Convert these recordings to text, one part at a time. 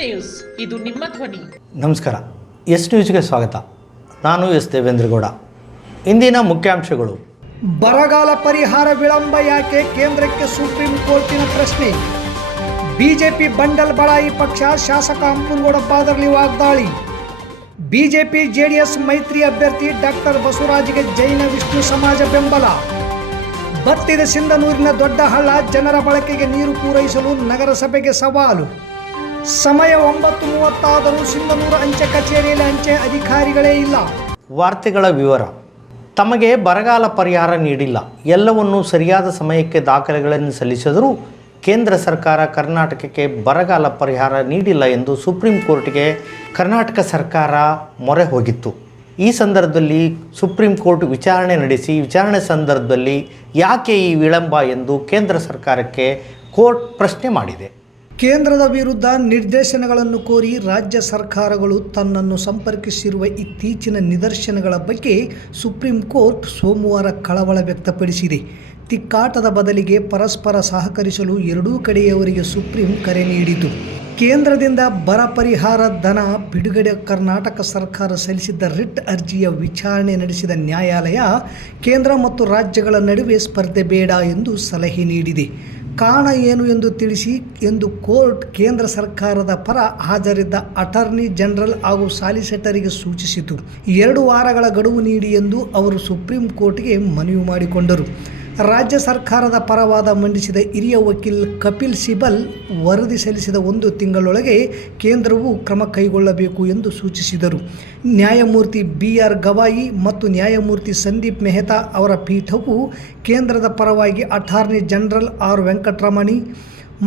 News, ಇದು ನಿಮ್ಮ ಧ್ವನಿ. ನಮಸ್ಕಾರ. ಎಸ್ ನ್ಯೂಸ್ಗೆ ಸ್ವಾಗತ. ನಾನು ಎಸ್ ದೇವೇಂದ್ರಗೌಡ. ಇಂದಿನ ಮುಖ್ಯಾಂಶಗಳು. ಬರಗಾಲ ಪರಿಹಾರ ವಿಳಂಬ ಯಾಕೆ, ಕೇಂದ್ರಕ್ಕೆ ಸುಪ್ರೀಂ ಕೋರ್ಟಿನ ಪ್ರಶ್ನೆ. ಬಿಜೆಪಿ ಬಂಡಲ್ ಬಡಾಯಿ ಪಕ್ಷ, ಶಾಸಕ ಹಂಪನಗೌಡ ಬಾದರ್ಲಿ ವಾಗ್ದಾಳಿ. ಬಿಜೆಪಿ ಜೆಡಿಎಸ್ ಮೈತ್ರಿ ಅಭ್ಯರ್ಥಿ ಡಾಕ್ಟರ್ ಬಸವರಾಜ್ಗೆ ಜೈನ ವಿಷ್ಣು ಸಮಾಜ ಬೆಂಬಲ. ಬತ್ತಿದ ಸಿಂಧನೂರಿನ ದೊಡ್ಡ ಹಳ್ಳ, ಜನರ ಬಳಕೆಗೆ ನೀರು ಪೂರೈಸಲು ನಗರಸಭೆಗೆ ಸವಾಲು. ಸಮಯ 9:30 ಆದರೂ ಸಿಂಧನೂರು ಅಂಚೆ ಕಚೇರಿಯಲ್ಲಿ ಅಂಚೆ ಅಧಿಕಾರಿಗಳೇ ಇಲ್ಲ. ವಾರ್ತೆಗಳ ವಿವರ. ತಮಗೆ ಬರಗಾಲ ಪರಿಹಾರ ನೀಡಿಲ್ಲ, ಎಲ್ಲವನ್ನೂ ಸರಿಯಾದ ಸಮಯಕ್ಕೆ ದಾಖಲೆಗಳನ್ನು ಸಲ್ಲಿಸಿದರೂ ಕೇಂದ್ರ ಸರ್ಕಾರ ಕರ್ನಾಟಕಕ್ಕೆ ಬರಗಾಲ ಪರಿಹಾರ ನೀಡಿಲ್ಲ ಎಂದು ಸುಪ್ರೀಂ ಕೋರ್ಟ್ಗೆ ಕರ್ನಾಟಕ ಸರ್ಕಾರ ಮೊರೆ ಹೋಗಿತ್ತು. ಈ ಸಂದರ್ಭದಲ್ಲಿ ಸುಪ್ರೀಂ ಕೋರ್ಟ್ ವಿಚಾರಣೆ ಸಂದರ್ಭದಲ್ಲಿ ಯಾಕೆ ಈ ವಿಳಂಬ ಎಂದು ಕೇಂದ್ರ ಸರ್ಕಾರಕ್ಕೆ ಕೋರ್ಟ್ ಪ್ರಶ್ನೆ ಮಾಡಿದೆ. ಕೇಂದ್ರದ ವಿರುದ್ಧ ನಿರ್ದೇಶನಗಳನ್ನು ಕೋರಿ ರಾಜ್ಯ ಸರ್ಕಾರಗಳು ತನ್ನನ್ನು ಸಂಪರ್ಕಿಸಿರುವ ಇತ್ತೀಚಿನ ನಿದರ್ಶನಗಳ ಬಗ್ಗೆ ಸುಪ್ರೀಂ ಕೋರ್ಟ್ ಸೋಮವಾರ ಕಳವಳ ವ್ಯಕ್ತಪಡಿಸಿದೆ. ತಿಕ್ಕಾಟದ ಬದಲಿಗೆ ಪರಸ್ಪರ ಸಹಕರಿಸಲು ಎರಡೂ ಕಡೆಯವರಿಗೆ ಸುಪ್ರೀಂ ಕರೆ ನೀಡಿತು. ಕೇಂದ್ರದಿಂದ ಬರ ಪರಿಹಾರ ಧನ ಬಿಡುಗಡೆ ಕರ್ನಾಟಕ ಸರ್ಕಾರ ಸಲ್ಲಿಸಿದ್ದ ರಿಟ್ ಅರ್ಜಿಯ ವಿಚಾರಣೆ ನಡೆಸಿದ ನ್ಯಾಯಾಲಯ ಕೇಂದ್ರ ಮತ್ತು ರಾಜ್ಯಗಳ ನಡುವೆ ಸ್ಪರ್ಧೆ ಬೇಡ ಎಂದು ಸಲಹೆ ನೀಡಿದೆ. ಕಾರಣ ಏನು ಎಂದು ತಿಳಿಸಿ ಎಂದು ಕೋರ್ಟ್ ಕೇಂದ್ರ ಸರ್ಕಾರದ ಪರ ಹಾಜರಿದ್ದ ಅಟಾರ್ನಿ ಜನರಲ್ ಹಾಗೂ ಸಾಲಿಸಿಟರಿಗೆ ಸೂಚಿಸಿತು. 2 ವಾರಗಳ ಗಡುವು ನೀಡಿ ಎಂದು ಅವರು ಸುಪ್ರೀಂ ಕೋರ್ಟ್ಗೆ ಮನವಿ ಮಾಡಿಕೊಂಡರು. ರಾಜ್ಯ ಸರ್ಕಾರದ ಪರವಾದ ಮಂಡಿಸಿದ ಹಿರಿಯ ವಕೀಲ್ ಕಪಿಲ್ ಸಿಬಲ್ ವರದಿ ಸಲ್ಲಿಸಿದ 1 ತಿಂಗಳೊಳಗೆ ಕೇಂದ್ರವು ಕ್ರಮ ಕೈಗೊಳ್ಳಬೇಕು ಎಂದು ಸೂಚಿಸಿದರು. ನ್ಯಾಯಮೂರ್ತಿ BR ಗವಾಯಿ ಮತ್ತು ನ್ಯಾಯಮೂರ್ತಿ ಸಂದೀಪ್ ಮೆಹ್ತಾ ಅವರ ಪೀಠವು ಕೇಂದ್ರದ ಪರವಾಗಿ ಅಟಾರ್ನಿ ಜನರಲ್ ಆರ್ ವೆಂಕಟರಮಣಿ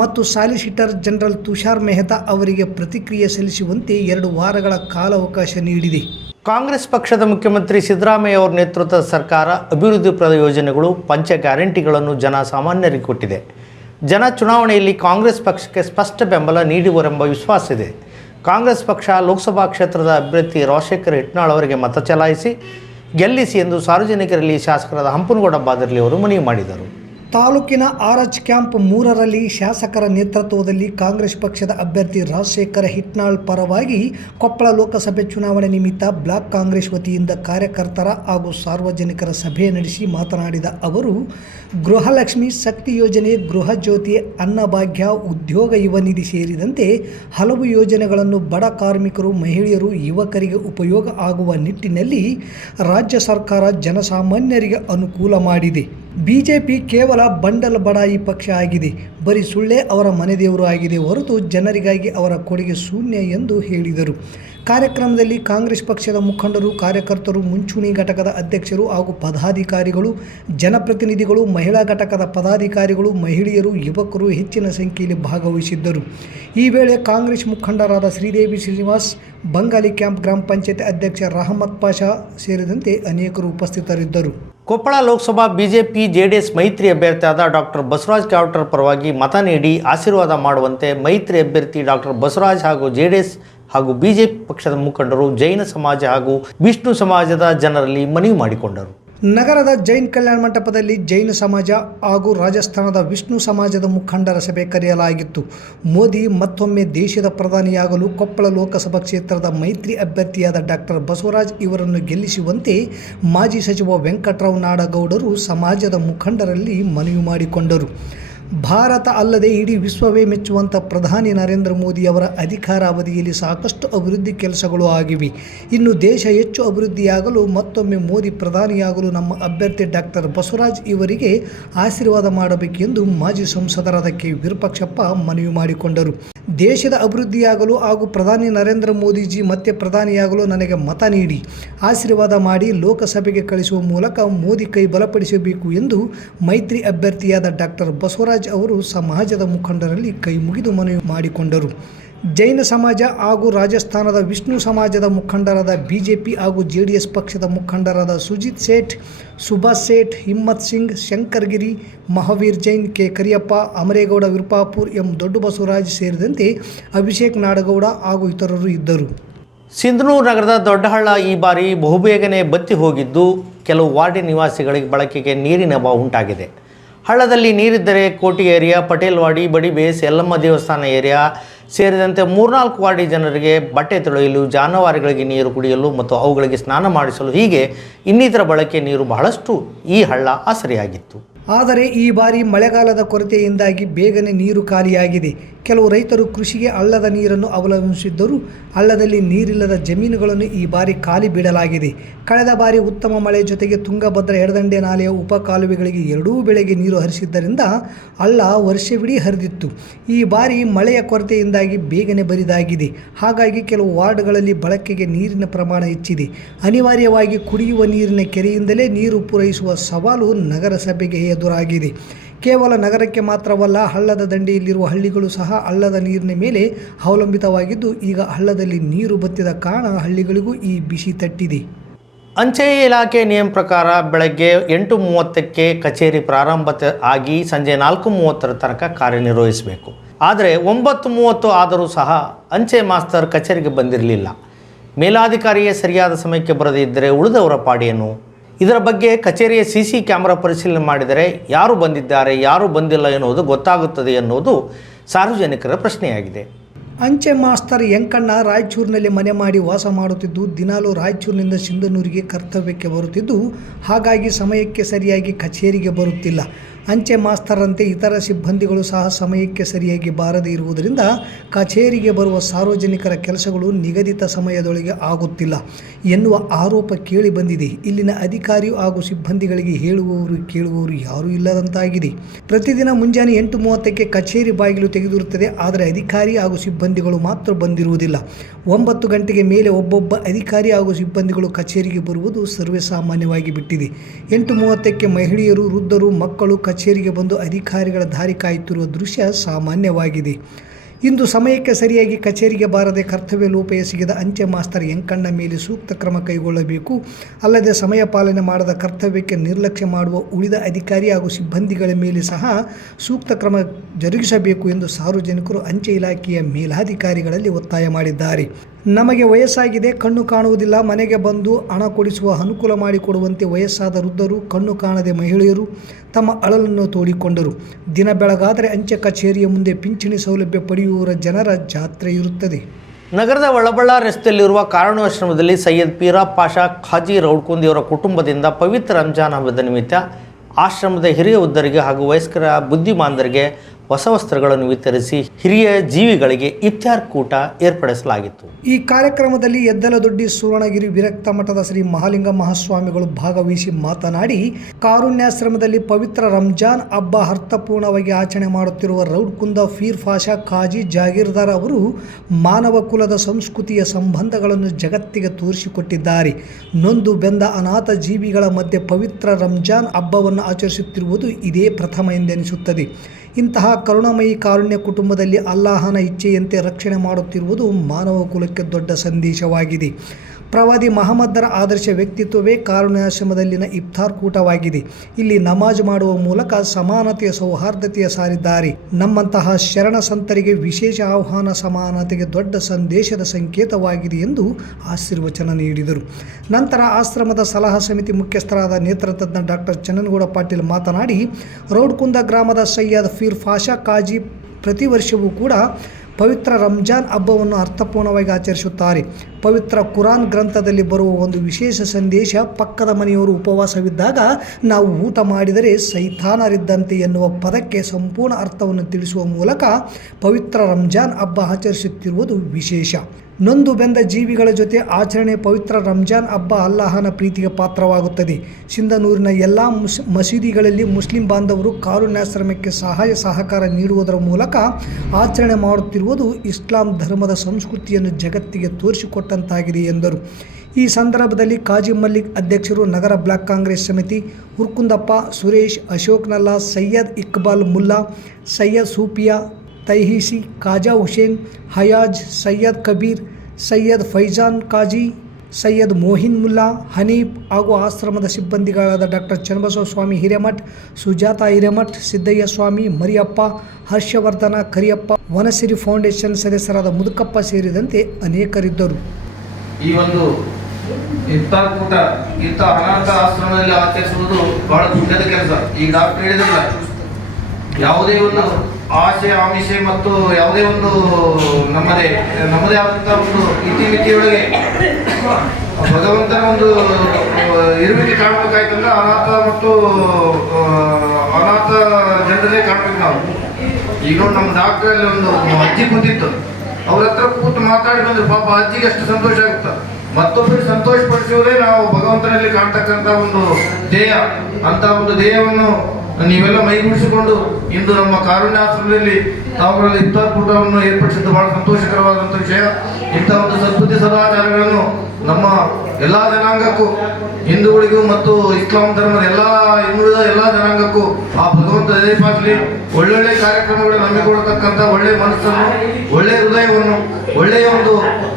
ಮತ್ತು ಸಾಲಿಸಿಟರ್ ಜನರಲ್ ತುಷಾರ್ ಮೆಹ್ತಾ ಅವರಿಗೆ ಪ್ರತಿಕ್ರಿಯೆ ಸಲ್ಲಿಸುವಂತೆ 2 ವಾರಗಳ ಕಾಲಾವಕಾಶ ನೀಡಿದೆ. ಕಾಂಗ್ರೆಸ್ ಪಕ್ಷದ ಮುಖ್ಯಮಂತ್ರಿ ಸಿದ್ದರಾಮಯ್ಯ ಅವರ ನೇತೃತ್ವದ ಸರ್ಕಾರ ಅಭಿವೃದ್ಧಿಪರ ಯೋಜನೆಗಳು, ಪಂಚ ಗ್ಯಾರಂಟಿಗಳನ್ನು ಜನಸಾಮಾನ್ಯರಿಗೆ ಕೊಟ್ಟಿದೆ. ಚುನಾವಣೆಯಲ್ಲಿ ಕಾಂಗ್ರೆಸ್ ಪಕ್ಷಕ್ಕೆ ಸ್ಪಷ್ಟ ಬೆಂಬಲ ನೀಡುವರೆಂಬ ವಿಶ್ವಾಸ ಇದೆ. ಕಾಂಗ್ರೆಸ್ ಪಕ್ಷ ಲೋಕಸಭಾ ಕ್ಷೇತ್ರದ ಅಭ್ಯರ್ಥಿ ರಾಜಶೇಖರ್ ಹಿಟ್ನಾಳ್ ಅವರಿಗೆ ಮತ ಚಲಾಯಿಸಿ ಗೆಲ್ಲಿಸಿ ಎಂದು ಸಾರ್ವಜನಿಕರಲ್ಲಿ ಶಾಸಕರಾದ ಹಂಪನಗೌಡ ಬಾದರ್ಲಿ ಅವರು ಮನವಿ ಮಾಡಿದರು. ತಾಲೂಕಿನ RH ಕ್ಯಾಂಪ್ 3ರಲ್ಲಿ ಶಾಸಕರ ನೇತೃತ್ವದಲ್ಲಿ ಕಾಂಗ್ರೆಸ್ ಪಕ್ಷದ ಅಭ್ಯರ್ಥಿ ರಾಜಶೇಖರ ಹಿಟ್ನಾಳ್ ಪರವಾಗಿ ಕೊಪ್ಪಳ ಲೋಕಸಭೆ ಚುನಾವಣೆ ನಿಮಿತ್ತ ಬ್ಲಾಕ್ ಕಾಂಗ್ರೆಸ್ ವತಿಯಿಂದ ಕಾರ್ಯಕರ್ತರ ಹಾಗೂ ಸಾರ್ವಜನಿಕರ ಸಭೆ ನಡೆಸಿ ಮಾತನಾಡಿದ ಅವರು, ಗೃಹಲಕ್ಷ್ಮಿ, ಶಕ್ತಿ ಯೋಜನೆ, ಗೃಹ ಜ್ಯೋತಿ, ಅನ್ನಭಾಗ್ಯ, ಉದ್ಯೋಗ ಯುವ ನಿಧಿ ಸೇರಿದಂತೆ ಹಲವು ಯೋಜನೆಗಳನ್ನು ಬಡ ಕಾರ್ಮಿಕರು, ಮಹಿಳೆಯರು, ಯುವಕರಿಗೆ ಉಪಯೋಗ ಆಗುವ ನಿಟ್ಟಿನಲ್ಲಿ ರಾಜ್ಯ ಸರ್ಕಾರ ಜನಸಾಮಾನ್ಯರಿಗೆ ಅನುಕೂಲ ಮಾಡಿದೆ. ಬಿಜೆಪಿ ಕೇವಲ ಬಂಡಲ್ ಬಡಾಯಿ ಪಕ್ಷ ಆಗಿದೆ, ಬರೀ ಸುಳ್ಳೇ ಅವರ ಮನೆದೇವರು ಆಗಿದೆ ಹೊರತು ಜನರಿಗಾಗಿ ಅವರ ಕೊಡುಗೆ ಶೂನ್ಯ ಎಂದು ಹೇಳಿದರು. ಕಾರ್ಯಕ್ರಮದಲ್ಲಿ ಕಾಂಗ್ರೆಸ್ ಪಕ್ಷದ ಮುಖಂಡರು, ಕಾರ್ಯಕರ್ತರು, ಮುಂಚೂಣಿ ಘಟಕದ ಅಧ್ಯಕ್ಷರು ಹಾಗೂ ಪದಾಧಿಕಾರಿಗಳು, ಜನಪ್ರತಿನಿಧಿಗಳು, ಮಹಿಳಾ ಘಟಕದ ಪದಾಧಿಕಾರಿಗಳು, ಮಹಿಳೆಯರು, ಯುವಕರು ಹೆಚ್ಚಿನ ಸಂಖ್ಯೆಯಲ್ಲಿ ಭಾಗವಹಿಸಿದ್ದರು. ಈ ವೇಳೆ ಕಾಂಗ್ರೆಸ್ ಮುಖಂಡರಾದ ಶ್ರೀದೇವಿ ಶ್ರೀನಿವಾಸ್, ಬಂಗಾಲಿ ಕ್ಯಾಂಪ್ ಗ್ರಾಮ ಪಂಚಾಯತ್ ಅಧ್ಯಕ್ಷ ರಹಮತ್ ಪಾಷಾ ಸೇರಿದಂತೆ ಅನೇಕರು ಉಪಸ್ಥಿತರಿದ್ದರು. ಕೊಪ್ಪಳ ಲೋಕಸಭಾ ಬಿಜೆಪಿ ಜೆಡಿಎಸ್ ಮೈತ್ರಿ ಅಭ್ಯರ್ಥಿಯಾದ ಡಾಕ್ಟರ್ ಬಸವರಾಜ್ ಕ್ಯಾವಟರ್ ಪರವಾಗಿ ಮತ ನೀಡಿ ಆಶೀರ್ವಾದ ಮಾಡುವಂತೆ ಮೈತ್ರಿ ಅಭ್ಯರ್ಥಿ ಡಾಕ್ಟರ್ ಬಸವರಾಜ್ ಹಾಗೂ ಜೆಡಿಎಸ್ ಹಾಗೂ ಬಿಜೆಪಿ ಪಕ್ಷದ ಮುಖಂಡರು ಜೈನ ಸಮಾಜ ಹಾಗೂ ವಿಷ್ಣು ಸಮಾಜದ ಜನರಲ್ಲಿ ಮನವಿ ಮಾಡಿಕೊಂಡರು. ನಗರದ ಜೈನ್ ಕಲ್ಯಾಣ ಮಂಟಪದಲ್ಲಿ ಜೈನ ಸಮಾಜ ಹಾಗೂ ರಾಜಸ್ಥಾನದ ವಿಷ್ಣು ಸಮಾಜದ ಮುಖಂಡರ ಸಭೆ ಕರೆಯಲಾಗಿತ್ತು. ಮೋದಿ ಮತ್ತೊಮ್ಮೆ ದೇಶದ ಪ್ರಧಾನಿಯಾಗಲು ಕೊಪ್ಪಳ ಲೋಕಸಭಾ ಕ್ಷೇತ್ರದ ಮೈತ್ರಿ ಅಭ್ಯರ್ಥಿಯಾದ ಡಾಕ್ಟರ್ ಬಸವರಾಜ್ ಇವರನ್ನು ಗೆಲ್ಲಿಸುವಂತೆ ಮಾಜಿ ಸಚಿವ ವೆಂಕಟರಾವ್ ನಾಡಗೌಡರು ಸಮಾಜದ ಮುಖಂಡರಲ್ಲಿ ಮನವಿ ಮಾಡಿಕೊಂಡರು. ಭಾರತ ಅಲ್ಲದೆ ಇಡೀ ವಿಶ್ವವೇ ಮೆಚ್ಚುವಂಥ ಪ್ರಧಾನಿ ನರೇಂದ್ರ ಮೋದಿ ಅವರ ಅಧಿಕಾರಾವಧಿಯಲ್ಲಿ ಸಾಕಷ್ಟು ಅಭಿವೃದ್ಧಿ ಕೆಲಸಗಳು ಆಗಿವೆ. ಇನ್ನು ದೇಶ ಹೆಚ್ಚು ಅಭಿವೃದ್ಧಿಯಾಗಲು ಮತ್ತೊಮ್ಮೆ ಮೋದಿ ಪ್ರಧಾನಿಯಾಗಲು ನಮ್ಮ ಅಭ್ಯರ್ಥಿ ಡಾಕ್ಟರ್ ಬಸವರಾಜ್ ಇವರಿಗೆ ಆಶೀರ್ವಾದ ಮಾಡಬೇಕೆಂದು ಮಾಜಿ ಸಂಸದರಾದ ಕೆ ವಿರೂಪಾಕ್ಷಪ್ಪ ಮನವಿ ಮಾಡಿಕೊಂಡರು. ದೇಶದ ಅಭಿವೃದ್ಧಿಯಾಗಲು ಹಾಗೂ ಪ್ರಧಾನಿ ನರೇಂದ್ರ ಮೋದಿಜಿ ಮತ್ತೆ ಪ್ರಧಾನಿಯಾಗಲು ನನಗೆ ಮತ ನೀಡಿ ಆಶೀರ್ವಾದ ಮಾಡಿ ಲೋಕಸಭೆಗೆ ಕಳಿಸುವ ಮೂಲಕ ಮೋದಿ ಕೈ ಬಲಪಡಿಸಬೇಕು ಎಂದು ಮೈತ್ರಿ ಅಭ್ಯರ್ಥಿಯಾದ ಡಾಕ್ಟರ್ ಬಸವರಾಜ್ ಅವರು ಸಮಾಜದ ಮುಖಂಡರಲ್ಲಿ ಕೈ ಮುಗಿದು ಮನವಿ ಮಾಡಿಕೊಂಡರು. ಜೈನ ಸಮಾಜ ಹಾಗೂ ರಾಜಸ್ಥಾನದ ವಿಷ್ಣು ಸಮಾಜದ ಮುಖಂಡರಾದ ಬಿಜೆಪಿ ಹಾಗೂ ಜೆಡಿಎಸ್ ಪಕ್ಷದ ಮುಖಂಡರಾದ ಸುಜಿತ್ ಸೇಠ್, ಸುಭಾಷ್ ಸೇಠ್, ಹಿಮ್ಮತ್ ಸಿಂಗ್, ಶಂಕರ್ಗಿರಿ, ಮಹಾವೀರ್ ಜೈನ್, ಕೆ ಕರಿಯಪ್ಪ, ಅಮರೇಗೌಡ ವಿರುಪಾಪುರ್, ಎಂ ದೊಡ್ಡ ಬಸವರಾಜ್ ಸೇರಿದಂತೆ ಅಭಿಷೇಕ್ ನಾಡಗೌಡ ಹಾಗೂ ಇತರರು ಇದ್ದರು. ಸಿಂಧನೂರು ನಗರದ ದೊಡ್ಡಹಳ್ಳ ಈ ಬಾರಿ ಬಹುಬೇಗನೆ ಬತ್ತಿ ಹೋಗಿದ್ದು ಕೆಲವು ವಾರ್ಡಿನ ನಿವಾಸಿಗಳಿಗೆ ಬಳಕೆಗೆ ನೀರಿನ ಅಭಾವ ಉಂಟಾಗಿದೆ. ಹಳ್ಳದಲ್ಲಿ ನೀರಿದ್ದರೆ ಕೋಟಿ ಏರಿಯಾ, ಪಟೇಲ್ವಾಡಿ, ಬಡಿಬೇಸ್, ಯಲ್ಲಮ್ಮ ದೇವಸ್ಥಾನ ಏರಿಯಾ ಸೇರಿದಂತೆ 3-4 ವಾರ್ಡಿ ಜನರಿಗೆ ಬಟ್ಟೆ ತೊಳೆಯಲು, ಜಾನುವಾರುಗಳಿಗೆ ನೀರು ಕುಡಿಯಲು ಮತ್ತು ಅವುಗಳಿಗೆ ಸ್ನಾನ ಮಾಡಿಸಲು ಹೀಗೆ ಇನ್ನಿತರ ಬಳಕೆ ನೀರು ಬಹಳಷ್ಟು ಈ ಹಳ್ಳ ಆಸರೆಯಾಗಿತ್ತು. ಆದರೆ ಈ ಬಾರಿ ಮಳೆಗಾಲದ ಕೊರತೆಯಿಂದಾಗಿ ಬೇಗನೆ ನೀರು ಖಾಲಿಯಾಗಿದೆ. ಕೆಲವು ರೈತರು ಕೃಷಿಗೆ ಹಳ್ಳದ ನೀರನ್ನು ಅವಲಂಬಿಸಿದ್ದರೂ ಹಳ್ಳದಲ್ಲಿ ನೀರಿಲ್ಲದ ಜಮೀನುಗಳನ್ನು ಈ ಬಾರಿ ಖಾಲಿ ಬಿಡಲಾಗಿದೆ. ಕಳೆದ ಬಾರಿ ಉತ್ತಮ ಮಳೆ ಜೊತೆಗೆ ತುಂಗಭದ್ರಾ ಎಡದಂಡೆ ನಾಲೆಯ ಉಪ ಕಾಲುವೆಗಳಿಗೆ ಎರಡೂ ಬೆಳೆಗೆ ನೀರು ಹರಿಸಿದ್ದರಿಂದ ಹಳ್ಳ ವರ್ಷವಿಡೀ ಹರಿದಿತ್ತು. ಈ ಬಾರಿ ಮಳೆಯ ಕೊರತೆಯಿಂದಾಗಿ ಬೇಗನೆ ಬರಿದಾಗಿದೆ. ಹಾಗಾಗಿ ಕೆಲವು ವಾರ್ಡ್ಗಳಲ್ಲಿ ಬಳಕೆಗೆ ನೀರಿನ ಪ್ರಮಾಣ ಹೆಚ್ಚಿದೆ. ಅನಿವಾರ್ಯವಾಗಿ ಕುಡಿಯುವ ನೀರಿನ ಕೆರೆಯಿಂದಲೇ ನೀರು ಪೂರೈಸುವ ಸವಾಲು ನಗರಸಭೆಗೆ ಎದುರಾಗಿದೆ. ಕೇವಲ ನಗರಕ್ಕೆ ಮಾತ್ರವಲ್ಲ, ಹಳ್ಳದ ದಂಡೆಯಲ್ಲಿರುವ ಹಳ್ಳಿಗಳು ಸಹ ಹಳ್ಳದ ನೀರಿನ ಮೇಲೆ ಅವಲಂಬಿತವಾಗಿದ್ದು, ಈಗ ಹಳ್ಳದಲ್ಲಿ ನೀರು ಬತ್ತಿದ ಕಾರಣ ಹಳ್ಳಿಗಳಿಗೂ ಈ ಬಿಸಿ ತಟ್ಟಿದೆ. ಅಂಚೆ ಇಲಾಖೆ ನಿಯಮ ಪ್ರಕಾರ ಬೆಳಗ್ಗೆ 8:30ಕ್ಕೆ ಕಚೇರಿ ಪ್ರಾರಂಭ ಆಗಿ ಸಂಜೆ 4:30 ತನಕ ಕಾರ್ಯನಿರ್ವಹಿಸಬೇಕು. ಆದರೆ 9:30 ಆದರೂ ಸಹ ಅಂಚೆ ಮಾಸ್ತರ್ ಕಚೇರಿಗೆ ಬಂದಿರಲಿಲ್ಲ. ಮೇಲಾಧಿಕಾರಿಯೇ ಸರಿಯಾದ ಸಮಯಕ್ಕೆ ಬರದೇ ಇದ್ದರೆ ಉಳಿದವರ ಪಾಡಿಯನ್ನು? ಇದರ ಬಗ್ಗೆ ಕಚೇರಿಯ CC ಕ್ಯಾಮೆರಾ ಪರಿಶೀಲನೆ ಮಾಡಿದರೆ ಯಾರು ಬಂದಿದ್ದಾರೆ, ಯಾರು ಬಂದಿಲ್ಲ ಎನ್ನುವುದು ಗೊತ್ತಾಗುತ್ತದೆ ಎನ್ನುವುದು ಸಾರ್ವಜನಿಕರ ಪ್ರಶ್ನೆಯಾಗಿದೆ. ಅಂಚೆ ಮಾಸ್ತರ್ ಯಂಕಣ್ಣ ರಾಯಚೂರಿನಲ್ಲಿ ಮನೆ ಮಾಡಿ ವಾಸ ಮಾಡುತ್ತಿದ್ದು, ದಿನಾಲೂ ರಾಯಚೂರಿನಿಂದ ಸಿಂಧನೂರಿಗೆ ಕರ್ತವ್ಯಕ್ಕೆ ಬರುತ್ತಿದ್ದು, ಹಾಗಾಗಿ ಸಮಯಕ್ಕೆ ಸರಿಯಾಗಿ ಕಚೇರಿಗೆ ಬರುತ್ತಿಲ್ಲ. ಅಂಚೆ ಮಾಸ್ತರಂತೆ ಇತರ ಸಿಬ್ಬಂದಿಗಳು ಸಹ ಸಮಯಕ್ಕೆ ಸರಿಯಾಗಿ ಬಾರದೇ ಇರುವುದರಿಂದ ಕಚೇರಿಗೆ ಬರುವ ಸಾರ್ವಜನಿಕರ ಕೆಲಸಗಳು ನಿಗದಿತ ಸಮಯದೊಳಗೆ ಆಗುತ್ತಿಲ್ಲ ಎನ್ನುವ ಆರೋಪ ಕೇಳಿ ಬಂದಿದೆ. ಇಲ್ಲಿನ ಅಧಿಕಾರಿ ಹಾಗೂ ಸಿಬ್ಬಂದಿಗಳಿಗೆ ಹೇಳುವವರು ಕೇಳುವವರು ಯಾರೂ ಇಲ್ಲದಂತಾಗಿದೆ. ಪ್ರತಿದಿನ ಮುಂಜಾನೆ 8:30ಕ್ಕೆ ಕಚೇರಿ ಬಾಗಿಲು ತೆಗೆದಿರುತ್ತದೆ. ಆದರೆ ಅಧಿಕಾರಿ ಹಾಗೂ ಸಿಬ್ಬಂದಿಗಳು ಮಾತ್ರ ಬಂದಿರುವುದಿಲ್ಲ. 9 ಗಂಟೆಗೆ ಮೇಲೆ ಒಬ್ಬೊಬ್ಬ ಅಧಿಕಾರಿ ಹಾಗೂ ಸಿಬ್ಬಂದಿಗಳು ಕಚೇರಿಗೆ ಬರುವುದು ಸರ್ವೇ ಸಾಮಾನ್ಯವಾಗಿ ಬಿಟ್ಟಿದೆ. 8:30ಕ್ಕೆ ಮಹಿಳೆಯರು, ವೃದ್ಧರು, ಮಕ್ಕಳು ಕಚೇರಿಗೆ ಬಂದು ಅಧಿಕಾರಿಗಳ ದಾರಿ ಕಾಯುತ್ತಿರುವ ದೃಶ್ಯ ಸಾಮಾನ್ಯವಾಗಿದೆ. ಇಂದು ಸಮಯಕ್ಕೆ ಸರಿಯಾಗಿ ಕಚೇರಿಗೆ ಬಾರದೆ ಕರ್ತವ್ಯ ಲೋಪ ಎಸಗಿದ ಅಂಚೆ ಮಾಸ್ತರ್ ಯಂಕಣ್ಣ ಮೇಲೆ ಸೂಕ್ತ ಕ್ರಮ ಕೈಗೊಳ್ಳಬೇಕು. ಅಲ್ಲದೆ ಸಮಯ ಪಾಲನೆ ಮಾಡದ ಕರ್ತವ್ಯಕ್ಕೆ ನಿರ್ಲಕ್ಷ್ಯ ಮಾಡುವ ಉಳಿದ ಅಧಿಕಾರಿ ಹಾಗೂ ಸಿಬ್ಬಂದಿಗಳ ಮೇಲೆ ಸಹ ಸೂಕ್ತ ಕ್ರಮ ಜರುಗಿಸಬೇಕು ಎಂದು ಸಾರ್ವಜನಿಕರು ಅಂಚೆ ಇಲಾಖೆಯ ಮೇಲಾಧಿಕಾರಿಗಳಲ್ಲಿ ಒತ್ತಾಯ ಮಾಡಿದ್ದಾರೆ. ನಮಗೆ ವಯಸ್ಸಾಗಿದೆ, ಕಣ್ಣು ಕಾಣುವುದಿಲ್ಲ, ಮನೆಗೆ ಬಂದು ಹಣ ಕೊಡಿಸುವ ಅನುಕೂಲ ಮಾಡಿಕೊಡುವಂತೆ ವಯಸ್ಸಾದ ವೃದ್ಧರು, ಕಣ್ಣು ಕಾಣದೆ ಮಹಿಳೆಯರು ತಮ್ಮ ಅಳಲನ್ನು ತೋಡಿಕೊಂಡರು. ದಿನ ಬೆಳಗಾದರೆ ಅಂಚೆ ಕಚೇರಿಯ ಮುಂದೆ ಪಿಂಚಣಿ ಸೌಲಭ್ಯ ಪಡೆಯುವವರ ಜನರ ಜಾತ್ರೆ ಇರುತ್ತದೆ. ನಗರದ ಒಳಬಳ್ಳಾರ್ ರಸ್ತೆಯಲ್ಲಿರುವ ಕಾರಣಾಶ್ರಮದಲ್ಲಿ ಸೈಯದ್ ಪೀರಾ ಪಾಷಾ ಖಾಜಿ ರೌಡ್ಕುಂದಿಯವರ ಕುಟುಂಬದಿಂದ ಪವಿತ್ರ ರಂಜಾನ್ ಹಬ್ಬದ ನಿಮಿತ್ತ ಆಶ್ರಮದ ಹಿರಿಯ ವೃದ್ಧರಿಗೆ ಹಾಗೂ ವಯಸ್ಕರ ಬುದ್ಧಿಮಾಂದರಿಗೆ ಹೊಸ ವಸ್ತ್ರಗಳನ್ನು ವಿತರಿಸಿ ಹಿರಿಯ ಜೀವಿಗಳಿಗೆ ಇಫ್ತಾರ್ ಕೂಟ ಏರ್ಪಡಿಸಲಾಗಿತ್ತು. ಈ ಕಾರ್ಯಕ್ರಮದಲ್ಲಿ ಯದ್ದಲದೊಡ್ಡಿ ಸುವರ್ಣಗಿರಿ ವಿರಕ್ತ ಮಠದ ಶ್ರೀ ಮಹಾಲಿಂಗ ಮಹಾಸ್ವಾಮಿಗಳು ಭಾಗವಹಿಸಿ ಮಾತನಾಡಿ, ಕಾರುಣ್ಯಾಶ್ರಮದಲ್ಲಿ ಪವಿತ್ರ ರಂಜಾನ್ ಹಬ್ಬ ಅರ್ಥಪೂರ್ಣವಾಗಿ ಆಚರಣೆ ಮಾಡುತ್ತಿರುವ ರೌಡ್ಕುಂದ ಪೀರ್ ಪಾಷಾ ಖಾಜಿ ಜಾಗೀರ್ದಾರ್ ಅವರು ಮಾನವ ಕುಲದ ಸಂಸ್ಕೃತಿಯ ಸಂಬಂಧಗಳನ್ನು ಜಗತ್ತಿಗೆ ತೋರಿಸಿಕೊಟ್ಟಿದ್ದಾರೆ. ನೊಂದು ಬೆಂದ ಅನಾಥ ಜೀವಿಗಳ ಮಧ್ಯೆ ಪವಿತ್ರ ರಂಜಾನ್ ಹಬ್ಬವನ್ನು ಆಚರಿಸುತ್ತಿರುವುದು ಇದೇ ಪ್ರಥಮ ಎಂದೆನಿಸುತ್ತದೆ. ಇಂತಹ ಕರುಣಾಮಯಿ ಕಾರುಣ್ಯ ಕುಟುಂಬದಲ್ಲಿ ಅಲ್ಲಾಹನ ಇಚ್ಛೆಯಂತೆ ರಕ್ಷಣೆ ಮಾಡುತ್ತಿರುವುದು ಮಾನವ ಕುಲಕ್ಕೆ ದೊಡ್ಡ ಸಂದೇಶವಾಗಿದೆ. ಪ್ರವಾದಿ ಮಹಮ್ಮದರ ಆದರ್ಶ ವ್ಯಕ್ತಿತ್ವವೇ ಕಾರುಣ್ಯಾಶ್ರಮದಲ್ಲಿನ ಇಫ್ತಾರ್ ಕೂಟವಾಗಿದೆ. ಇಲ್ಲಿ ನಮಾಜ್ ಮಾಡುವ ಮೂಲಕ ಸಮಾನತೆಯ ಸೌಹಾರ್ದತೆಯ ಸಾರಿದ್ದಾರೆ. ನಮ್ಮಂತಹ ಶರಣ ಸಂತರಿಗೆ ವಿಶೇಷ ಆಹ್ವಾನ ಸಮಾನತೆಗೆ ದೊಡ್ಡ ಸಂದೇಶದ ಸಂಕೇತವಾಗಿದೆ ಎಂದು ಆಶೀರ್ವಚನ ನೀಡಿದರು. ನಂತರ ಆಶ್ರಮದ ಸಲಹಾ ಸಮಿತಿ ಮುಖ್ಯಸ್ಥರಾದ ನೇತೃತ್ವದ ಡಾಕ್ಟರ್ ಚನ್ನನಗೌಡ ಪಾಟೀಲ್ ಮಾತನಾಡಿ, ರೌಡ್ಕುಂದ ಗ್ರಾಮದ ಸೈಯದ್ ಪೀರ್ ಪಾಷಾ ಖಾಜಿ ಪ್ರತಿ ವರ್ಷವೂ ಕೂಡ ಪವಿತ್ರ ರಂಜಾನ್ ಹಬ್ಬವನ್ನು ಅರ್ಥಪೂರ್ಣವಾಗಿ ಆಚರಿಸುತ್ತಾರೆ. ಪವಿತ್ರ ಕುರಾನ್ ಗ್ರಂಥದಲ್ಲಿ ಬರುವ ಒಂದು ವಿಶೇಷ ಸಂದೇಶ, ಪಕ್ಕದ ಮನೆಯವರು ಉಪವಾಸವಿದ್ದಾಗ ನಾವು ಊಟ ಮಾಡಿದರೆ ಸೈತಾನರಿದ್ದಂತೆ ಎನ್ನುವ ಪದಕ್ಕೆ ಸಂಪೂರ್ಣ ಅರ್ಥವನ್ನು ತಿಳಿಸುವ ಮೂಲಕ ಪವಿತ್ರ ರಂಜಾನ್ ಹಬ್ಬ ಆಚರಿಸುತ್ತಿರುವುದು ವಿಶೇಷ. ನೊಂದು ಬೆಂದ ಜೀವಿಗಳ ಜೊತೆ ಆಚರಣೆ ಪವಿತ್ರ ರಂಜಾನ್ ಹಬ್ಬ ಅಲ್ಲಾಹನ ಪ್ರೀತಿಗೆ ಪಾತ್ರವಾಗುತ್ತದೆ. ಸಿಂಧನೂರಿನ ಎಲ್ಲ ಮಸೀದಿಗಳಲ್ಲಿ ಮುಸ್ಲಿಂ ಬಾಂಧವರು ಕಾರುಣ್ಯಾಶ್ರಮಕ್ಕೆ ಸಹಾಯ ಸಹಕಾರ ನೀಡುವುದರ ಮೂಲಕ ಆಚರಣೆ ಮಾಡುತ್ತಿರುವುದು ಇಸ್ಲಾಂ ಧರ್ಮದ ಸಂಸ್ಕೃತಿಯನ್ನು ಜಗತ್ತಿಗೆ ತೋರಿಸಿಕೊಟ್ಟಂತಾಗಿದೆ ಎಂದರು. ಈ ಸಂದರ್ಭದಲ್ಲಿ ಕಾಜಿ ಮಲ್ಲಿಕ್ ಅಧ್ಯಕ್ಷರು, ನಗರ ಬ್ಲಾಕ್ ಕಾಂಗ್ರೆಸ್ ಸಮಿತಿ ಹುರ್ಕುಂದಪ್ಪ, ಸುರೇಶ್, ಅಶೋಕ್ ನಲ್ಲಾ, ಸೈಯದ್ ಇಕ್ಬಾಲ್ ಮುಲ್ಲಾ, ಸೈಯದ್ ಸೂಫಿಯಾ, ತೈಹಿಸಿ, ಖಾಜಾ ಹುಸೇನ್, ಹಯಾಜ್, ಸೈಯದ್ ಕಬೀರ್, ಸೈಯದ್ ಫೈಜಾನ್ ಕಾಜಿ, ಸೈಯದ್ ಮೋಹಿನ್ ಮುಲ್ಲಾ, ಹನೀಫ್ ಹಾಗೂ ಆಶ್ರಮದ ಸಿಬ್ಬಂದಿಗಳಾದ ಡಾಕ್ಟರ್ ಚನ್ನಬಸವ ಸ್ವಾಮಿ ಹಿರೇಮಠ್, ಸುಜಾತಾ ಹಿರೇಮಠ್, ಸಿದ್ದಯ್ಯ ಸ್ವಾಮಿ, ಮರಿಯಪ್ಪ, ಹರ್ಷವರ್ಧನ, ಕರಿಯಪ್ಪ, ವನಸಿರಿ ಫೌಂಡೇಶನ್ ಸದಸ್ಯರಾದ ಮುದುಕಪ್ಪ ಸೇರಿದಂತೆ ಅನೇಕರಿದ್ದರು. ಈ ಒಂದು ಇಫ್ತಾರ್ ಕೂಟ ಇಂಥ ಅನಾಥ ಆಶ್ರಮದಲ್ಲಿ ಆಚರಿಸುವುದು ಬಹಳ ಪುಣ್ಯದ ಕೆಲಸ. ಈಗ ಡಾಕ್ಟರ್ ಹೇಳಿದ್ರಲ್ಲ, ಯಾವುದೇ ಒಂದು ಆಸೆ ಆಮಿಷೆ ಮತ್ತು ಯಾವುದೇ ಒಂದು ನಮ್ಮದೇ ಆದಂಥ ಒಂದು ಇತಿಮಿತಿಯೊಳಗೆ ಭಗವಂತನ ಒಂದು ಇರುವಿಕೆ ಕಾಣಬೇಕಾಯ್ತಂದ್ರೆ ಅನಾಥ ಜನರನ್ನೇ ಕಾಣ್ಬೇಕು ನಾವು. ಈಗ ನೋಡಿ ನಮ್ಮ ಡಾಕ್ಟ್ರಲ್ಲಿ ಒಂದು ಅಜ್ಜಿ ಕೂತಿತ್ತು, ಅವ್ರ ಹತ್ರ ಕೂತು ಮಾತಾಡಿ ಬಂದ್ರೆ ಪಾಪ ಅಜ್ಜಿಗೆ ಅಷ್ಟು ಸಂತೋಷ ಆಗುತ್ತೆ. ಮತ್ತೊಬ್ಬರಿಗೆ ಸಂತೋಷ ಪಡಿಸುವುದೇ ನಾವು ಭಗವಂತನಲ್ಲಿ ಕಾಣ್ತಕ್ಕಂಥ ಒಂದು ಧ್ಯೇಯ. ಅಂತ ಒಂದು ಧ್ಯೇಯವನ್ನು ನೀವೆಲ್ಲ ಮೈಗೂಡಿಸಿಕೊಂಡು ಇಂದು ನಮ್ಮ ಕಾರುಣ್ಯಾಶ್ರಮದಲ್ಲಿ ತಾವುಗಳಲ್ಲಿ ಇಫ್ತಾರ್ ಕೂಟವನ್ನು ಏರ್ಪಡಿಸಿದ್ದು ಬಹಳ ಸಂತೋಷಕರವಾದಂಥ ವಿಷಯ. ಇಂಥ ಒಂದು ಸದ್ಬುದ್ಧಿ ಸದಾಚಾರಗಳನ್ನು ನಮ್ಮ ಎಲ್ಲ ಜನಾಂಗಕ್ಕೂ, ಹಿಂದೂಗಳಿಗೂ ಮತ್ತು ಇಸ್ಲಾಂ ಧರ್ಮದ ಇನ್ನುಳಿದ ಎಲ್ಲ ಜನಾಂಗಕ್ಕೂ ಆ ಭಗವಂತ ದಯಪಾಸಲಿ. ಒಳ್ಳೊಳ್ಳೆ ಕಾರ್ಯಕ್ರಮಗಳು ನಮಗೆ ಕೊಡತಕ್ಕಂಥ ಒಳ್ಳೆಯ ಮನಸ್ಸನ್ನು, ಒಳ್ಳೆಯ ಹೃದಯವನ್ನು, ಒಳ್ಳೆಯ ಒಂದು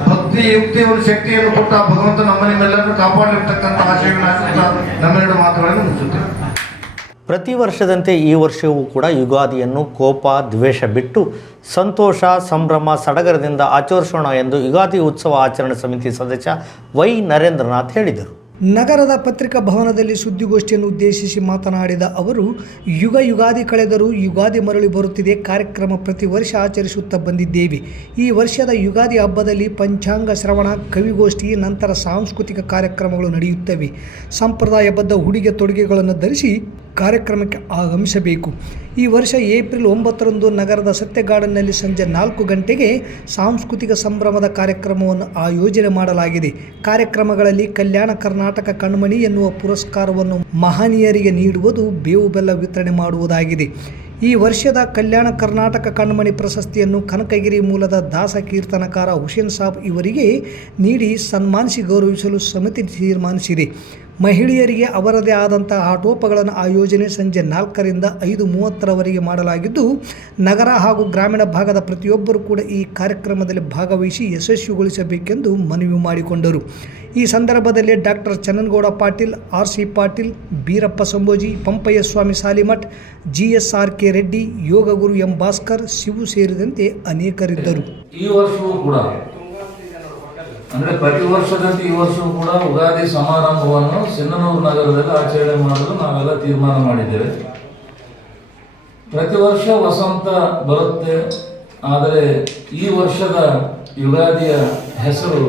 ಭಕ್ತಿ ಯುಕ್ತಿ ಒಂದು ಶಕ್ತಿಯನ್ನು ಕೊಟ್ಟ ಆ ಭಗವಂತ ನಿಮ್ಮೆಲ್ಲರನ್ನು ಕಾಪಾಡಿರ್ತಕ್ಕಂಥ ಆಶಯಗಳನ್ನು ನಮ್ಮೆರಡು ಮಾತುಗಳನ್ನು ಮುಗಿಸುತ್ತೇವೆ. ಪ್ರತಿ ವರ್ಷದಂತೆ ಈ ವರ್ಷವೂ ಕೂಡ ಯುಗಾದಿಯನ್ನು ಕೋಪ ದ್ವೇಷ ಬಿಟ್ಟು ಸಂತೋಷ ಸಂಭ್ರಮ ಸಡಗರದಿಂದ ಆಚರಿಸೋಣ ಎಂದು ಯುಗಾದಿ ಉತ್ಸವ ಆಚರಣೆ ಸಮಿತಿ ಸದಸ್ಯ ವೈ ನರೇಂದ್ರನಾಥ್ ಹೇಳಿದರು. ನಗರದ ಪತ್ರಿಕಾ ಭವನದಲ್ಲಿ ಸುದ್ದಿಗೋಷ್ಠಿಯನ್ನು ಉದ್ದೇಶಿಸಿ ಮಾತನಾಡಿದ ಅವರು, ಯುಗಾದಿ ಕಳೆದರೂ ಯುಗಾದಿ ಮರಳಿ ಬರುತ್ತಿದೆ. ಕಾರ್ಯಕ್ರಮ ಪ್ರತಿ ವರ್ಷ ಆಚರಿಸುತ್ತಾ ಬಂದಿದ್ದೇವೆ. ಈ ವರ್ಷದ ಯುಗಾದಿ ಹಬ್ಬದಲ್ಲಿ ಪಂಚಾಂಗ ಶ್ರವಣ, ಕವಿಗೋಷ್ಠಿ, ನಂತರ ಸಾಂಸ್ಕೃತಿಕ ಕಾರ್ಯಕ್ರಮಗಳು ನಡೆಯುತ್ತವೆ. ಸಂಪ್ರದಾಯಬದ್ಧ ಉಡುಗೆ ತೊಡುಗೆಗಳನ್ನು ಧರಿಸಿ ಕಾರ್ಯಕ್ರಮಕ್ಕೆ ಆಗಮಿಸಬೇಕು. ಈ ವರ್ಷ ಏಪ್ರಿಲ್ 9ರಂದು ನಗರದ ಸತ್ಯ ಗಾರ್ಡನ್ನಲ್ಲಿ ಸಂಜೆ 4 ಗಂಟೆಗೆ ಸಾಂಸ್ಕೃತಿಕ ಸಂಭ್ರಮದ ಕಾರ್ಯಕ್ರಮವನ್ನು ಆಯೋಜನೆ ಮಾಡಲಾಗಿದೆ. ಕಾರ್ಯಕ್ರಮಗಳಲ್ಲಿ ಕಲ್ಯಾಣ ಕರ್ನಾಟಕ ಕಣ್ಮಣಿ ಎನ್ನುವ ಪುರಸ್ಕಾರವನ್ನು ಮಹನೀಯರಿಗೆ ನೀಡುವುದು, ಬೇವು ಬೆಲ್ಲ ವಿತರಣೆ ಮಾಡುವುದಾಗಿದೆ. ಈ ವರ್ಷದ ಕಲ್ಯಾಣ ಕರ್ನಾಟಕ ಕಣ್ಮಣಿ ಪ್ರಶಸ್ತಿಯನ್ನು ಕನಕಗಿರಿ ಮೂಲದ ದಾಸ ಕೀರ್ತನಕಾರ ಹುಸೇನ್ ಸಾಬ್ ಇವರಿಗೆ ನೀಡಿ ಸನ್ಮಾನಿಸಿ ಗೌರವಿಸಲು ಸಮಿತಿ ತೀರ್ಮಾನಿಸಿದೆ. ಮಹಿಳೆಯರಿಗೆ ಅವರದೇ ಆದಂಥ ಆಟೋಪಗಳನ್ನು ಆಯೋಜನೆ ಸಂಜೆ 4ರಿಂದ 5:30ರವರೆಗೆ ಮಾಡಲಾಗಿದ್ದು, ನಗರ ಹಾಗೂ ಗ್ರಾಮೀಣ ಭಾಗದ ಪ್ರತಿಯೊಬ್ಬರು ಕೂಡ ಈ ಕಾರ್ಯಕ್ರಮದಲ್ಲಿ ಭಾಗವಹಿಸಿ ಯಶಸ್ವಿಗೊಳಿಸಬೇಕೆಂದು ಮನವಿ ಮಾಡಿಕೊಂಡರು. ಈ ಸಂದರ್ಭದಲ್ಲಿ ಡಾಕ್ಟರ್ ಚನ್ನನಗೌಡ ಪಾಟೀಲ್, RC ಪಾಟೀಲ್, ಬೀರಪ್ಪ ಸಂಬೋಜಿ, ಪಂಪಯ್ಯ ಸ್ವಾಮಿ ಸಾಲಿಮಠ್, GSRK ರೆಡ್ಡಿ, ಯೋಗಗುರು ಎಂ ಭಾಸ್ಕರ್, ಶಿವು ಸೇರಿದಂತೆ ಅನೇಕರಿದ್ದರು. ಈ ವರ್ಷವೂ ಕೂಡ ಅಂದರೆ ಪ್ರತಿ ವರ್ಷದಂತೆ ಈ ವರ್ಷವೂ ಕೂಡ ಯುಗಾದಿ ಸಮಾರಂಭವನ್ನು ಸಿಂಧನೂರು ನಗರದಲ್ಲಿ ಆಚರಣೆ ಮಾಡಲು ನಾವೆಲ್ಲ ತೀರ್ಮಾನ ಮಾಡಿದ್ದೇವೆ. ಪ್ರತಿ ವರ್ಷ ವಸಂತ ಬರುತ್ತೆ, ಆದರೆ ಈ ವರ್ಷದ ಯುಗಾದಿಯ ಹೆಸರು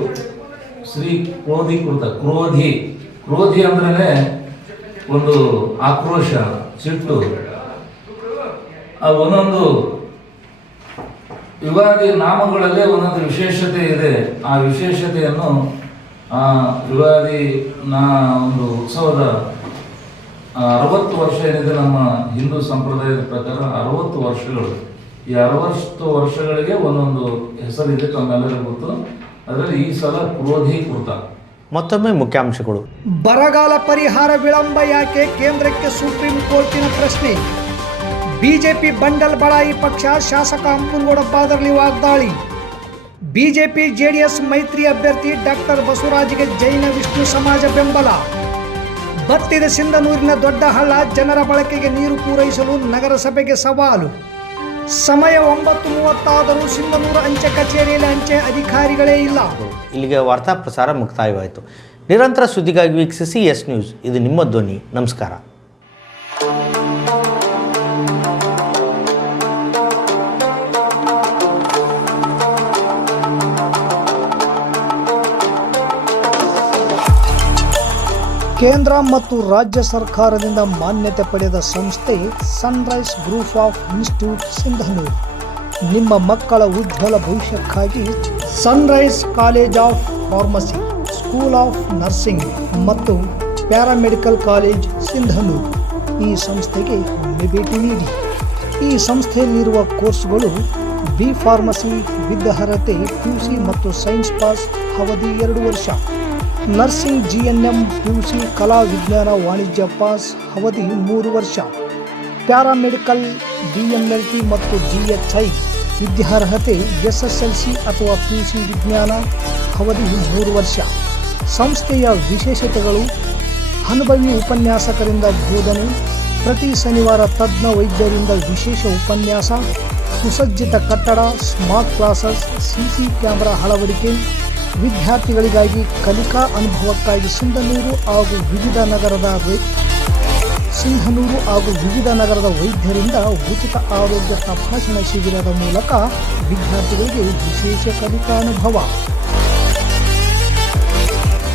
ಶ್ರೀ ಕ್ರೋಧೀಕೃತ. ಕ್ರೋಧಿ ಅಂದ್ರೆ ಒಂದು ಆಕ್ರೋಶ, ಸಿಟ್ಟು. ಆ ಒಂದೊಂದು ಯುಗಾದಿ ನಾಮಗಳಲ್ಲೇ ಒಂದೊಂದು ವಿಶೇಷತೆ ಇದೆ. ಆ ವಿಶೇಷತೆಯನ್ನು ಯುಗಾದಿ ಒಂದು ಉತ್ಸವದ 60 ವರ್ಷ ಏನಿದೆ ನಮ್ಮ ಹಿಂದೂ ಸಂಪ್ರದಾಯದ ಪ್ರಕಾರ 60 ವರ್ಷಗಳು. ಈ 60 ವರ್ಷಗಳಿಗೆ ಒಂದೊಂದು ಹೆಸರಿದೆ, ತಮ್ಮೆಲ್ಲರಿಗೂ ಗೊತ್ತು. ಅದರಲ್ಲಿ ಈ ಸಲ ಕ್ರೋಧೀಕೃತ. ಮತ್ತೊಮ್ಮೆ ಮುಖ್ಯಾಂಶಗಳು. ಬರಗಾಲ ಪರಿಹಾರ ವಿಳಂಬ ಯಾಕೆ? ಕೇಂದ್ರಕ್ಕೆ ಸುಪ್ರೀಂ ಕೋರ್ಟಿನ ಪ್ರಶ್ನೆ. ಬಿಜೆಪಿ ಬಂಡಲ್ ಬಡಾಯಿ ಪಕ್ಷ, ಶಾಸಕ ಅಂಪನಗೌಡ ಬಾದರ್ಲಿ ವಾಗ್ದಾಳಿ. ಬಿಜೆಪಿ ಜೆಡಿಎಸ್ ಮೈತ್ರಿ ಅಭ್ಯರ್ಥಿ ಡಾಕ್ಟರ್ ಬಸವರಾಜ್ಗೆ ಜೈನ ವಿಷ್ಣು ಸಮಾಜ ಬೆಂಬಲ. ಬತ್ತಿದ ಸಿಂಧನೂರಿನ ದೊಡ್ಡ ಹಳ್ಳ, ಜನರ ಬಳಕೆಗೆ ನೀರು ಪೂರೈಸಲು ನಗರಸಭೆಗೆ ಸವಾಲು. ಸಮಯ 9:30 ಆದರೂ ಸಿಂಧನೂರು ಅಂಚೆ ಕಚೇರಿಯಲ್ಲಿ ಅಂಚೆ ಅಧಿಕಾರಿಗಳೇ ಇಲ್ಲ. ಇಲ್ಲಿಗೆ ವಾರ್ತಾ ಪ್ರಸಾರ ಮುಕ್ತಾಯವಾಯಿತು. ನಿರಂತರ ಸುದ್ದಿಗಾಗಿ ವೀಕ್ಷಿಸಿ ಎಸ್ ನ್ಯೂಸ್. ಇದು ನಿಮ್ಮ ಧ್ವನಿ. ನಮಸ್ಕಾರ. ಕೇಂದ್ರ ಮತ್ತು ರಾಜ್ಯ ಸರ್ಕಾರದಿಂದ ಮಾನ್ಯತೆ ಪಡೆದ ಸಂಸ್ಥೆ Sunrise Group of Institute Sindhanur. ನಿಮ್ಮ ಮಕ್ಕಳ ಉಜ್ವಲ ಭವಿಷ್ಯಕ್ಕಾಗಿ Sunrise college of pharmacy, school of nursing ಮತ್ತು ಪ್ಯಾರಾಮೆಡಿಕಲ್ ಕಾಲೇಜ್ ಸಿಂಧನೂರು ಈ ಸಂಸ್ಥೆಗೆ ಒಮ್ಮೆ ಭೇಟಿ ನೀಡಿ. ಈ ಸಂಸ್ಥೆಯಲ್ಲಿರುವ ಕೋರ್ಸ್ಗಳು ಬಿ ಫಾರ್ಮಸಿ ವಿದ್ ಅರ್ಹತೆ PUC ಮತ್ತು ಸೈನ್ಸ್ ಪಾಸ್ ಅವಧಿ 2 ವರ್ಷ, ನರ್ಸಿಂಗ್ GNM PUC ಕಲಾ ವಿಜ್ಞಾನ ವಾಣಿಜ್ಯ ಪಾಸ್ ಅವಧಿ 3 ವರ್ಷ, ಪ್ಯಾರಾಮೆಡಿಕಲ್ DMLT ಮತ್ತು GHI ವಿದ್ಯಾರ್ಹತೆ SSLC ಅಥವಾ PUC ವಿಜ್ಞಾನ ಅವಧಿ 3 ವರ್ಷ. ಸಂಸ್ಥೆಯ ವಿಶೇಷತೆಗಳು: ಅನುಭವಿ ಉಪನ್ಯಾಸಕರಿಂದ ಬೋಧನೆ, ಪ್ರತಿ ಶನಿವಾರ ತಜ್ಞ ವೈದ್ಯರಿಂದ ವಿಶೇಷ ಉಪನ್ಯಾಸ, ಸುಸಜ್ಜಿತ ಕಟ್ಟಡ, ಸ್ಮಾರ್ಟ್ ಕ್ಲಾಸಸ್, CC ಕ್ಯಾಮೆರಾ ಅಳವಡಿಕೆ, ವಿದ್ಯಾರ್ಥಿಗಳಿಗಾಗಿ ಕಲಿಕಾ ಅನುಭವಕ್ಕಾಗಿ ಸಿಂಧನೂರು ಹಾಗೂ ವಿವಿಧ ನಗರದ ಸಿಂಧನೂರು ಹಾಗೂ ವಿವಿಧ ನಗರದ ವೈದ್ಯರಿಂದ ಉಚಿತ ಆರೋಗ್ಯ ತಪಾಸಣಾ ಶಿಬಿರದ ಮೂಲಕ ವಿದ್ಯಾರ್ಥಿಗಳಿಗೆ ವಿಶೇಷ ಕಲಿಕಾನುಭವ.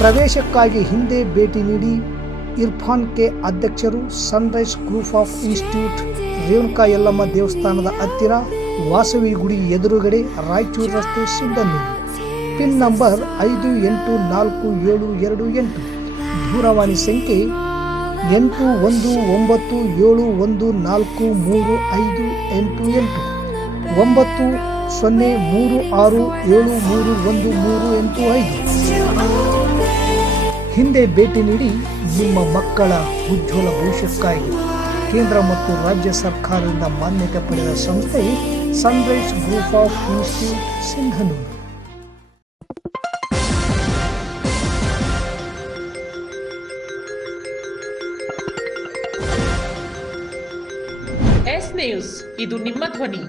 ಪ್ರವೇಶಕ್ಕಾಗಿ ಹಿಂದೆ ಭೇಟಿ ನೀಡಿ. ಇರ್ಫಾನ್ ಕೆ ಅಧ್ಯಕ್ಷರು, Sunrise Group of institute, Renuka Yellamma ದೇವಸ್ಥಾನದ ಹತ್ತಿರ, ವಾಸವಿ ಗುಡಿ ಎದುರುಗಡೆ, ರಾಯಚೂರು ರಸ್ತೆ, ಸಿಂಧನೂರು. Pin number 514728. ದೂರವಾಣಿ ಸಂಖ್ಯೆ 8191413588 9036731385. ಹಿಂದೆ ಭೇಟಿ ನೀಡಿ. ನಿಮ್ಮ ಮಕ್ಕಳ ಉಜ್ವಲ ಭವಿಷ್ಯಕ್ಕಾಗಿ ಕೇಂದ್ರ ಮತ್ತು ರಾಜ್ಯ ಸರ್ಕಾರದಿಂದ ಮಾನ್ಯತೆ ಪಡೆದ ಸಂಸ್ಥೆ Sunrise Group of Institute, Sindhanur. S News, ಇದು ನಿಮ್ಮ ಧ್ವನಿ.